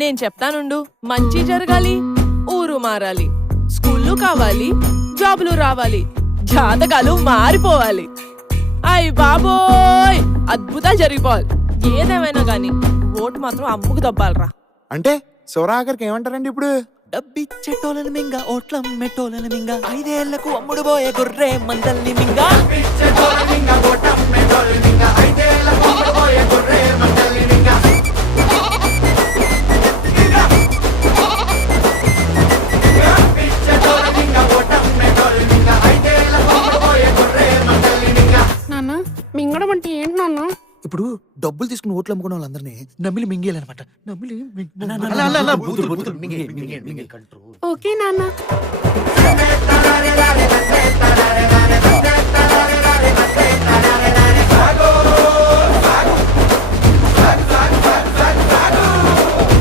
నేను చెప్తానుండు. మంచి జరగాలి, ఊరు మారాలి, స్కూళ్ళు కావాలి, జాబులు రావాలి, జాతకాలు మారిపోవాలి. అయ్ బాబోయ్, అద్భుతాలు జరిగిపోవాలి. ఏదేమైనా గాని ఓటు మాత్రం అమ్ముకు దబ్బాలరా. అంటే శివరాఖరికి ఏమంటారండి ఇప్పుడు? డబ్బిచ్చేటోళ్ళని మింగ ఓట్లం మెట్టోళ్ళని మింగ 5 ఏళ్లకు అమ్ముడు పోయే గొర్రె మందల్ని మింగ. నాన్న మింగడం అంటే ఏంటి నాన్న? ఇప్పుడు డబ్బులు తీసుకుని ఓట్లు అమ్ముకున్న వాళ్ళందరినీ నమ్మిలి మింగేయాలన్నమాట. నమ్మిలి ఓకే నాన్న.